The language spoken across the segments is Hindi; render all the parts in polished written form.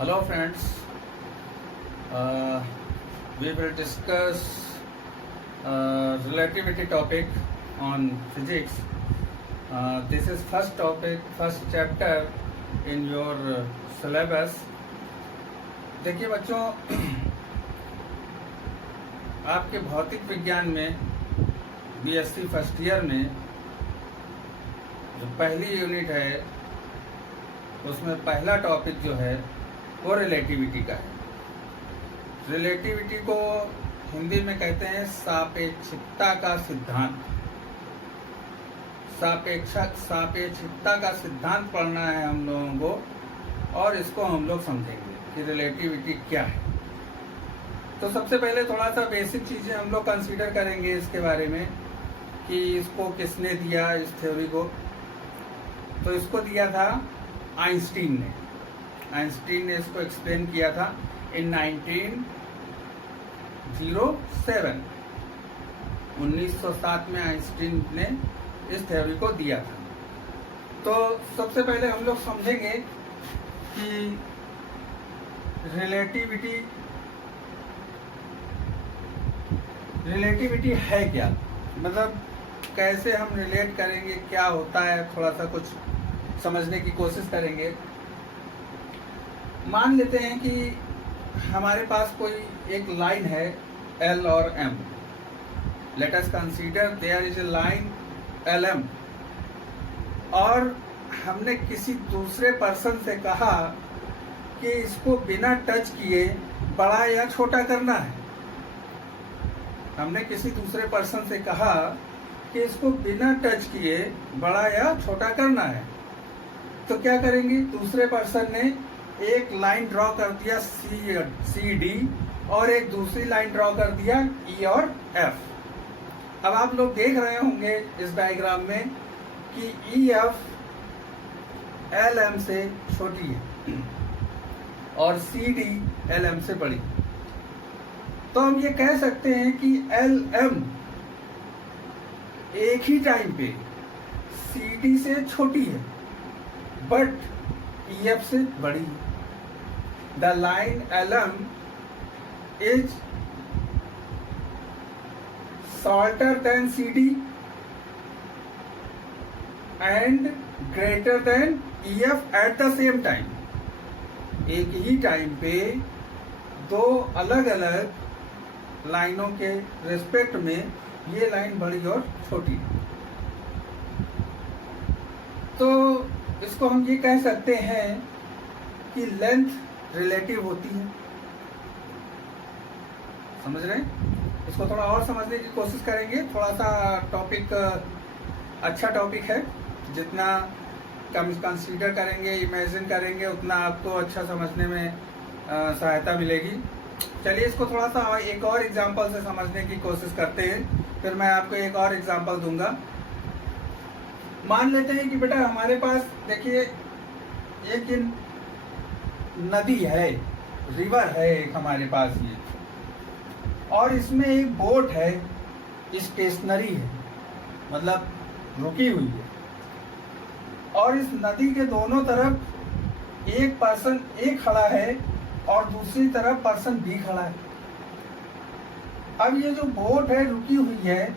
Hello friends, we will discuss relativity topic on physics. This is first topic, first chapter in your syllabus. देखिए बच्चों, आपके भौतिक विज्ञान में बीएससी फर्स्ट ईयर में जो पहली यूनिट है उसमें पहला टॉपिक जो है वो रिलेटिविटी का है। रिलेटिविटी को हिंदी में कहते हैं सापेक्षिकता का सिद्धांत। सापेक्षिकता का सिद्धांत पढ़ना है हम लोगों को और इसको हम लोग समझेंगे कि रिलेटिविटी क्या है। तो सबसे पहले थोड़ा सा बेसिक चीज़ें हम लोग कंसीडर करेंगे इसके बारे में कि इसको किसने दिया, इस थ्योरी को। तो इसको दिया था आइंस्टीन ने इसको एक्सप्लेन किया था इन 1907 में आइंस्टीन ने इस थ्योरी को दिया था। तो सबसे पहले हम लोग समझेंगे कि रिलेटिविटी है क्या, मतलब कैसे हम रिलेट करेंगे, क्या होता है, थोड़ा सा कुछ समझने की कोशिश करेंगे। मान लेते हैं कि हमारे पास कोई एक लाइन है L और M। Let us consider there is a line LM और हमने किसी दूसरे पर्सन से कहा कि इसको बिना टच किए बड़ा या छोटा करना है। हमने किसी दूसरे पर्सन से कहा कि इसको बिना टच किए बड़ा या छोटा करना है। तो क्या करेंगे, दूसरे पर्सन ने एक लाइन ड्रॉ कर दिया CD और एक दूसरी लाइन ड्रॉ कर दिया E और F। अब आप लोग देख रहे होंगे इस डायग्राम में कि EF LM से छोटी है और CD LM से बड़ी। तो हम ये कह सकते हैं कि LM एक ही टाइम पे CD से छोटी है बट EF से बड़ी है। The line LM is shorter than CD and greater than EF at the same time। एक ही टाइम पे दो अलग अलग लाइनों के रिस्पेक्ट में ये लाइन बड़ी और छोटी है। तो इसको हम ये कह सकते हैं कि लेंथ रिलेटिव होती है। समझ रहे हैं? इसको थोड़ा और समझने की कोशिश करेंगे। थोड़ा सा टॉपिक अच्छा टॉपिक है, जितना कम कंसीडर करेंगे, इमेजिन करेंगे, उतना आपको अच्छा समझने में सहायता मिलेगी। चलिए इसको थोड़ा सा एक और एग्जांपल से समझने की कोशिश करते हैं, फिर मैं आपको एक और एग्जांपल दूंगा। मान लेते हैं कि बेटा हमारे पास देखिए एक नदी है, रिवर है एक हमारे पास ये, और इसमें एक बोट है, स्टेशनरी है, मतलब रुकी हुई है। और इस नदी के दोनों तरफ एक पर्सन A खड़ा है और दूसरी तरफ पर्सन B खड़ा है। अब ये जो बोट है रुकी हुई है,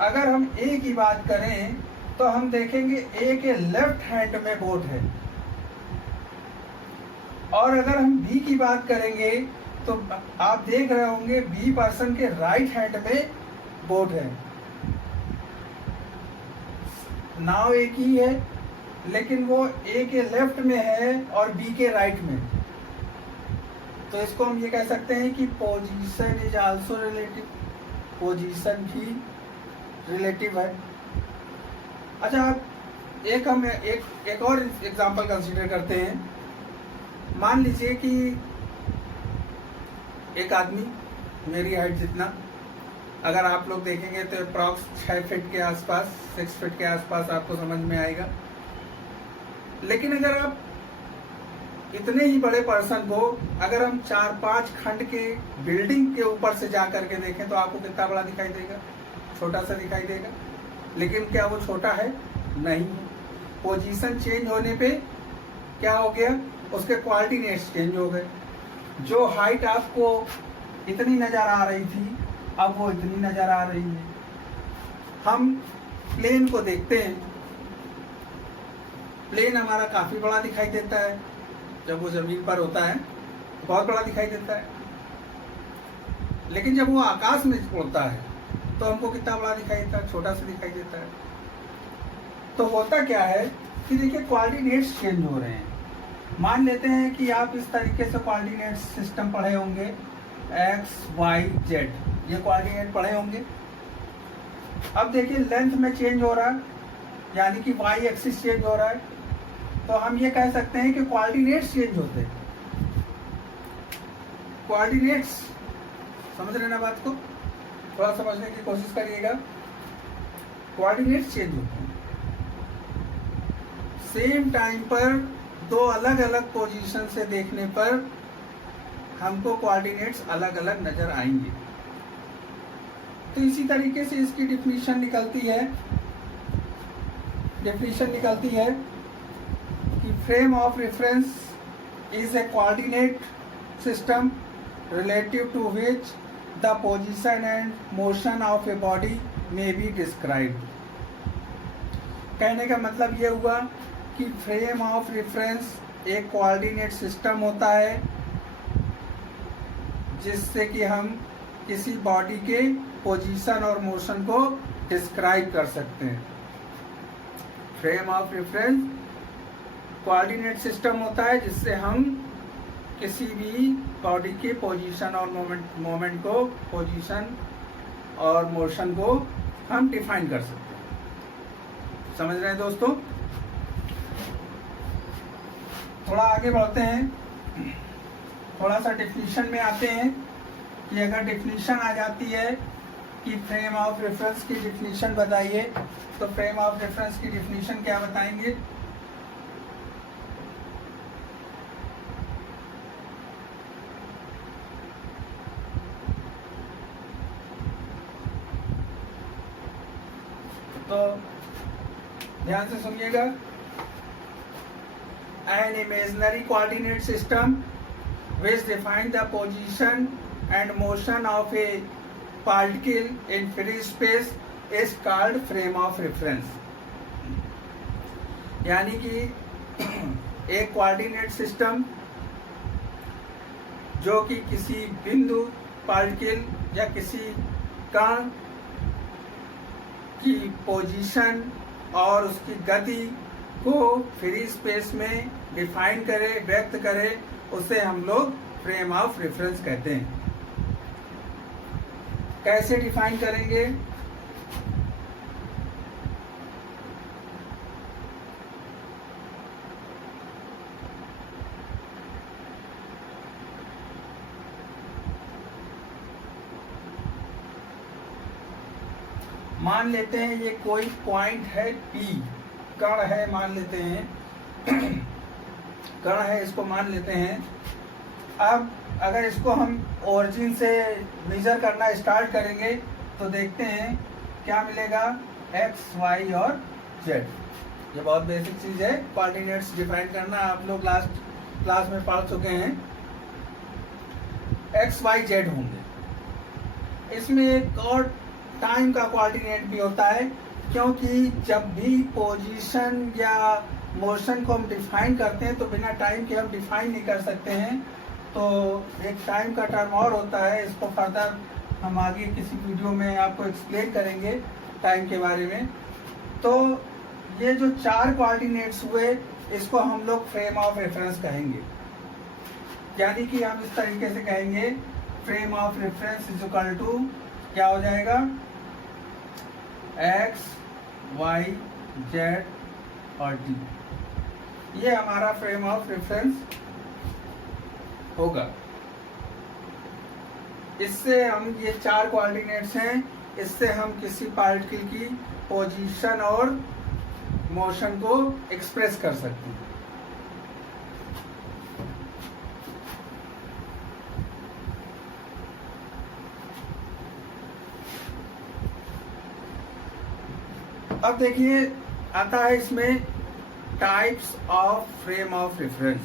अगर हम A की बात करें तो हम देखेंगे A के लेफ्ट हैंड में बोट है, और अगर हम B की बात करेंगे तो आप देख रहे होंगे B पर्सन के राइट हैंड में बोट है। नाव एक ही है लेकिन वो A के लेफ्ट में है और B के राइट में। तो इसको हम ये कह सकते हैं कि position is also relative, position भी रिलेटिव है। अच्छा, आप एक और एग्जांपल कंसीडर करते हैं। मान लीजिए कि एक आदमी मेरी हाइट जितना, अगर आप लोग देखेंगे तो अप्रॉक्स 6 फीट के आसपास, 6 फीट के आसपास आपको समझ में आएगा। लेकिन अगर आप इतने ही बड़े पर्सन को अगर हम 4-5 खंड के बिल्डिंग के ऊपर से जा करके देखें तो आपको कितना बड़ा दिखाई देगा, छोटा सा दिखाई देगा। लेकिन क्या वो छोटा है? नहीं। पोजीशन चेंज होने पे क्या हो गया, उसके कोऑर्डिनेट्स चेंज हो गए। जो हाइट आपको इतनी नज़र आ रही थी अब वो इतनी नज़र आ रही है। हम प्लेन को देखते हैं, प्लेन हमारा काफ़ी बड़ा दिखाई देता है, जब वो ज़मीन पर होता है बहुत बड़ा दिखाई देता है, लेकिन जब वो आकाश में उड़ता है तो हमको कितना बड़ा दिखाई देता है, छोटा सा दिखाई देता है। तो होता क्या है कि देखिए कोऑर्डिनेट्स चेंज हो रहे हैं। मान लेते हैं कि आप इस तरीके से कोऑर्डिनेट सिस्टम पढ़े होंगे, एक्स वाई जेड, ये कोऑर्डिनेट पढ़े होंगे। अब देखिए लेंथ में चेंज हो रहा है, यानी कि वाई एक्सिस चेंज हो रहा है, तो हम ये कह सकते हैं कि कोऑर्डिनेट्स चेंज होते हैं। कोऑर्डिनेट्स समझ रहे ना बात को, थोड़ा समझने की कोशिश करिएगा। कोऑर्डिनेट्स चेंज होते हैं, सेम टाइम पर दो अलग अलग पोजीशन से देखने पर हमको कोऑर्डिनेट्स अलग अलग नजर आएंगे। तो इसी तरीके से इसकी डेफिनेशन निकलती है कि frame of reference is a coordinate system relative to which the position and motion of a body may be described। कहने का मतलब ये हुआ कि फ्रेम ऑफ रेफरेंस एक कोऑर्डिनेट सिस्टम होता है जिससे कि हम किसी बॉडी के पोजीशन और मोशन को डिस्क्राइब कर सकते हैं। Frame of reference coordinate system होता है जिससे हम किसी भी बॉडी के पोजीशन और मोमेंट को, पोजीशन और मोशन को हम डिफाइन कर सकते हैं। समझ रहे हैं दोस्तों? थोड़ा आगे बढ़ते हैं, थोड़ा सा डेफिनेशन में आते हैं कि अगर डेफिनेशन आ जाती है कि फ्रेम ऑफ रेफरेंस की डेफिनेशन बताइए, तो फ्रेम ऑफ रेफरेंस की डेफिनेशन क्या बताएंगे? तो ध्यान से सुनिएगा। An imaginary coordinate system which defines the position and motion of a particle in free space is called frame of reference। यानी कि एक कोऑर्डिनेट सिस्टम जो कि किसी बिंदु, पार्टिकल या किसी कण की पोजीशन और उसकी गति को फ्री स्पेस में डिफाइन करे, व्यक्त करे, उसे हम लोग फ्रेम ऑफ रेफरेंस कहते हैं। कैसे डिफाइन करेंगे? मान लेते हैं ये कोई पॉइंट है P, कण है, मान लेते हैं कण है, इसको मान लेते हैं। अब अगर इसको हम ओरिजिन से मेजर करना स्टार्ट करेंगे तो देखते हैं क्या मिलेगा, एक्स, वाई और जेड। ये बहुत बेसिक चीज़ है, कोऑर्डिनेट्स डिफाइन करना, आप लोग लास्ट क्लास में पढ़ चुके हैं। एक्स, वाई, जेड होंगे। इसमें एक और टाइम का कोऑर्डिनेट भी होता है, क्योंकि जब भी पोजीशन या मोशन को हम डिफाइन करते हैं तो बिना टाइम के हम डिफाइन नहीं कर सकते हैं। तो एक टाइम का टर्म और होता है, इसको फर्दर हम आगे किसी वीडियो में आपको एक्सप्लेन करेंगे टाइम के बारे में। तो ये जो चार कोऑर्डिनेट्स हुए इसको हम लोग फ्रेम ऑफ रेफरेंस कहेंगे। यानी कि हम इस तरीके से कहेंगे, frame of reference is equal to क्या हो जाएगा, एक्स, वाई, जेड और डी। ये हमारा फ्रेम ऑफ रेफरेंस होगा। इससे हम, ये चार कोऑर्डिनेट्स हैं, इससे हम किसी पार्टिकल की पोजीशन और मोशन को एक्सप्रेस कर सकते हैं। अब देखिए आता है इसमें types of frame of reference.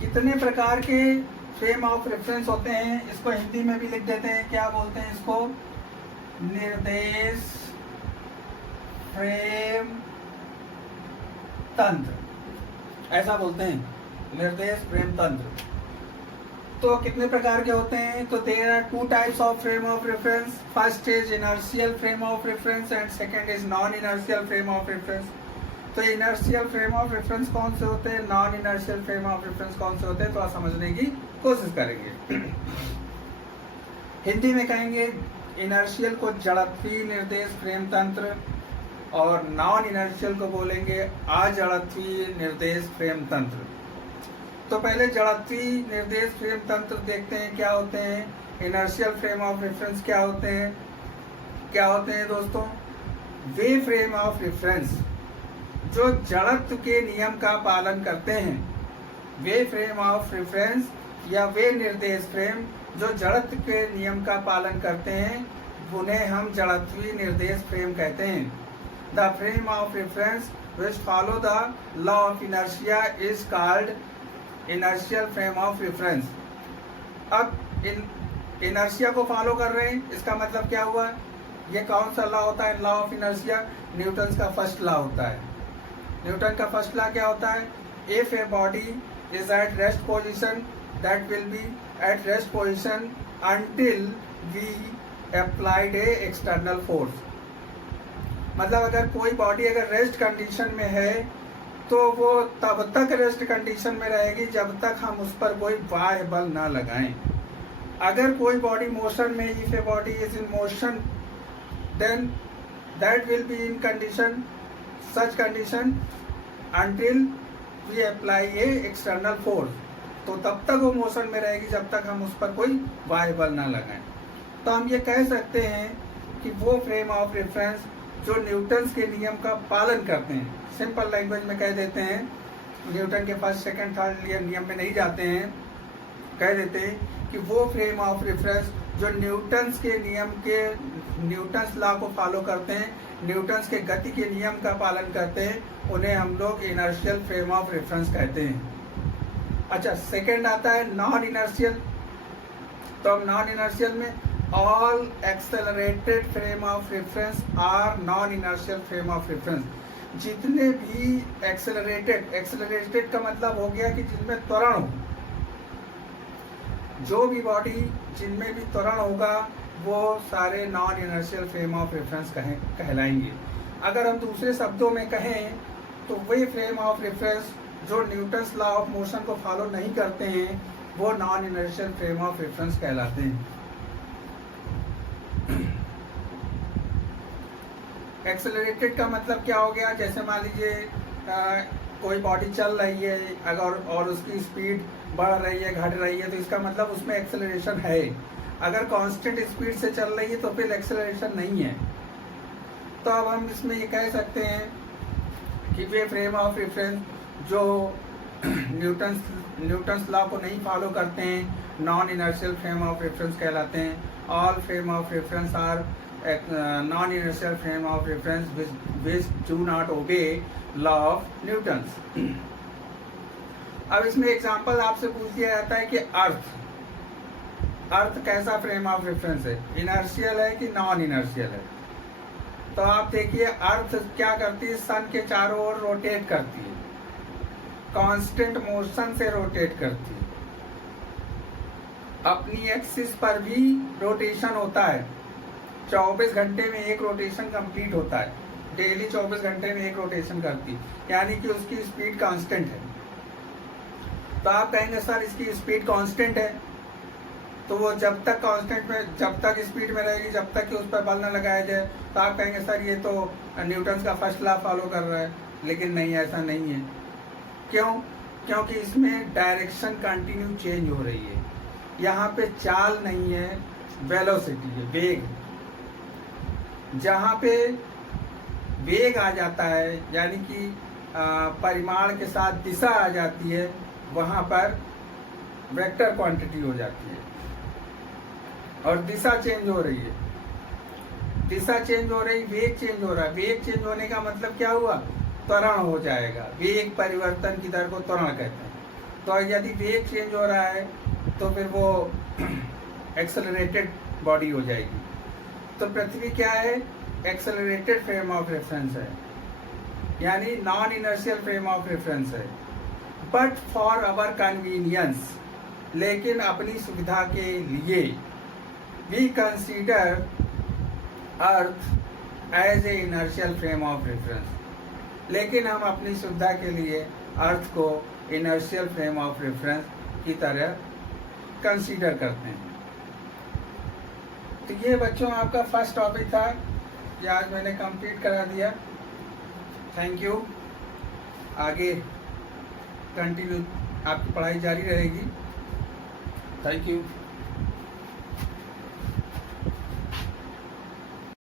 कितने प्रकार के फ्रेम ऑफ रेफरेंस होते हैं, इसको हिंदी में भी लिख देते हैं। क्या बोलते हैं इसको? निर्देश फ्रेम तंत्र, ऐसा बोलते हैं, निर्देश फ्रेम तंत्र। तो कितने प्रकार के होते हैं? तो there are two types of frame of reference. First is inertial frame of reference and second is non inertial frame of reference. तो इनर्शियल फ्रेम ऑफ रेफरेंस कौन से होते हैं, non inertial frame of reference कौन से होते हैं, तो आप समझने की कोशिश करेंगे। हिंदी में कहेंगे इनर्शियल को जड़त्वीय निर्देश फ्रेम तंत्र, और नॉन इनर्शियल को बोलेंगे अजड़त्वीय निर्देश फ्रेम तंत्र। तो पहले जड़त्वीय निर्देश फ्रेम तंत्र देखते हैं क्या होते हैं। इनर्शियल फ्रेम ऑफ रेफरेंस क्या होते हैं? क्या होते हैं दोस्तों? वे फ्रेम ऑफ रेफरेंस जो जड़त्व के नियम का पालन करते हैं, वे फ्रेम ऑफ रेफरेंस या वे निर्देश फ्रेम जो जड़त्व के नियम का पालन करते हैं, उन्हें हम जड़त्वीय निर्देश फ्रेम कहते हैं। The frame of reference which follow the law of inertia is called inertial frame of reference. अब इनर्शिया को फॉलो कर रहे हैं, इसका मतलब क्या हुआ? ये कौन सा लॉ होता है? लॉ ऑफ इनर्शिया न्यूटन का फर्स्ट लॉ होता है। न्यूटन का फर्स्ट लॉ क्या होता है? If a body is at rest position that will be at rest position until we applied a external force. मतलब अगर कोई बॉडी अगर रेस्ट कंडीशन में है तो वो तब तक रेस्ट कंडीशन में रहेगी जब तक हम उस पर कोई बाह्य बल ना लगाएं। अगर कोई बॉडी मोशन में, if a body is in motion then that will be in condition, such condition until we apply a external force. तो तब तक वो मोशन में रहेगी जब तक हम उस पर कोई बाह्य बल ना लगाएं। तो हम ये कह सकते हैं कि वो फ्रेम ऑफ रेफरेंस जो न्यूटन के नियम का पालन करते हैं, सिंपल लैंग्वेज में कह देते हैं, न्यूटन के फर्स्ट सेकंड थर्ड नियम में नहीं जाते हैं, कह देते हैं कि वो फ्रेम ऑफ रेफरेंस जो न्यूटन्स के नियम के, न्यूटन्स लॉ को फॉलो करते हैं, न्यूटन्स के गति के नियम का पालन करते हैं, उन्हें हम लोग इनर्शियल फ्रेम ऑफ रेफरेंस कहते हैं। अच्छा, सेकंड आता है नॉन इनर्शियल। तो अब नॉन इनर्शियल में all accelerated frame of reference are non inertial frame of reference. जितने भी एक्सेलरेटेड का मतलब हो गया कि जिनमें त्वरण हो, जो भी बॉडी जिनमें भी त्वरण होगा वो सारे non inertial frame of reference कहलाएंगे। अगर हम दूसरे शब्दों में कहें तो वे फ्रेम ऑफ रेफरेंस जो न्यूटन्स लॉ ऑफ मोशन को फॉलो नहीं करते हैं वो non inertial frame of reference कहलाते हैं। एक्सेलरेटेड का मतलब क्या हो गया? जैसे मान लीजिए कोई बॉडी चल रही है अगर और उसकी स्पीड बढ़ रही है, घट रही है, तो इसका मतलब उसमें एक्सेलरेशन है। अगर कांस्टेंट स्पीड से चल रही है तो फिर एक्सेलरेशन नहीं है। तो अब हम इसमें ये कह सकते हैं कि वे फ्रेम ऑफ रेफरेंस जो न्यूटन्स लॉ को नहीं फॉलो करते हैं non inertial frame of reference कहलाते हैं। All frame of reference are non inertial frame of reference which do not obey law of Newton's। अब इसमें एग्जांपल आपसे पूछ दिया जाता है कि अर्थ कैसा फ्रेम ऑफ रेफरेंस है, इनर्शियल है कि नॉन इनर्शियल है। तो आप देखिए अर्थ क्या करती है, सन के चारों ओर रोटेट करती है, कांस्टेंट मोशन से रोटेट करती है, अपनी एक्सिस पर भी रोटेशन होता है। 24 घंटे में एक रोटेशन कंप्लीट होता है, डेली 24 घंटे में एक रोटेशन करती है, यानी कि उसकी स्पीड कांस्टेंट है। तो आप कहेंगे सर इसकी स्पीड कांस्टेंट है, तो वो जब तक कांस्टेंट में, जब तक स्पीड में रहेगी, जब तक कि उस पर बल न लगाया जाए, तो आप कहेंगे सर ये तो न्यूटन का फर्स्ट लॉ फॉलो कर रहा है। लेकिन नहीं, ऐसा नहीं है। क्यों? क्योंकि इसमें डायरेक्शन कंटिन्यू चेंज हो रही है। यहाँ पे चाल नहीं है, वेलोसिटी है, वेग। जहाँ पे वेग आ जाता है यानी कि परिमाण के साथ दिशा आ जाती है, वहाँ पर वेक्टर क्वांटिटी हो जाती है और दिशा चेंज हो रही है। दिशा चेंज हो रही, वेग चेंज हो रहा है। वेग चेंज होने का मतलब क्या हुआ? त्वरण हो जाएगा। वेग परिवर्तन की दर को त्वरण कहते हैं। तो यदि वेग चेंज हो रहा है तो फिर वो एक्सेलरेटेड बॉडी हो जाएगी। तो पृथ्वी क्या है? एक्सेलरेटेड फ्रेम ऑफ रेफरेंस है, यानी non inertial frame of reference है। बट फॉर आवर कन्वीनियंस, लेकिन अपनी सुविधा के लिए, we consider earth as a inertial frame of reference. लेकिन हम अपनी सुविधा के लिए अर्थ को इनर्शियल फ्रेम ऑफ रेफरेंस की तरह कंसीडर करते हैं। तो ये बच्चों आपका फर्स्ट टॉपिक था, ये आज मैंने कंप्लीट करा दिया। Thank you. आगे कंटिन्यू आपकी पढ़ाई जारी रहेगी। Thank you.